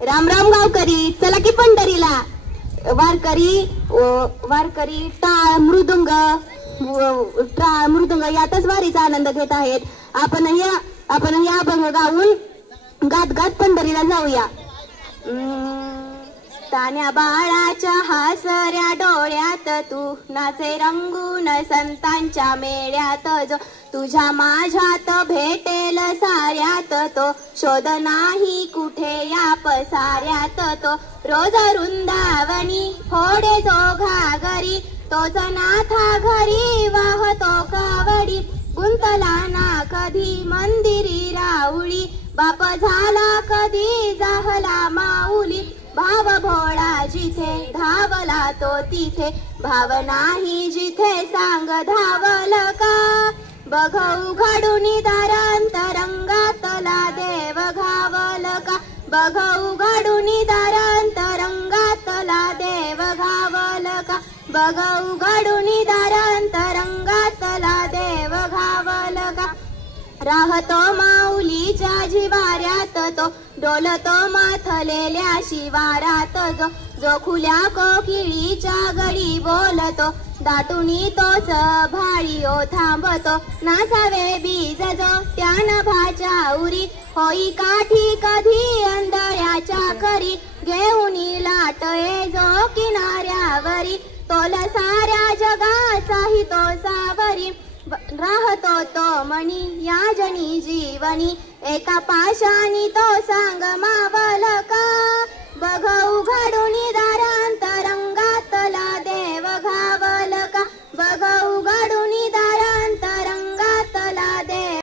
राम राम गावकरी, चला की पंढरीला. वारकरी टाळ मृदुंग यातच वारीचा आनंद घेत आहेत. आपण या अभंग गाऊन गात गात पंढरीला जाऊया. तान्या बाळाच्या हासऱ्या डोळ्यात तू नाचे रंगून संतांच्या मेळ्यात जो तुझ्या माझ्यात भेटेल साऱ्यात तो शोध नाही कुठे या पसाऱ्यात तो रोज वृंदावनी फोडे जो घागरी तोच नाथा घरी वाहतो कावडी गुंतला ना कधी मंदिरी राऊळी बाप झाला कधी जाहला माऊली भाव भोळा जिथे धावला तो तिथे भाव नाही जिथे सांग धावल का बघ उघडून दार अंतरंगातला देव घावल का बघ उघडून दार अंतरंगातला देव घावल का बघ उघडून दार अंतरंगातला देव घावल का राहतो माऊलीच्या जिवाऱ्यात तो डोलतो माथलेल्या शिवारात जो खुल्या कोकिळीच्या गडी बोलतो दाटुनी तोच भाळीओ थांबतो नाचावे बीज जो त्या नभाच्या उरी होई काठी कधी अंधळ्याच्या करी घेऊनी लाटये जो किनाऱ्यावरी तोल साऱ्या जगाचाही तो सावरी राहतो तो मणी या जनी जीवनी एका पाशानी तो सांग मावल का बघ उघडून दारा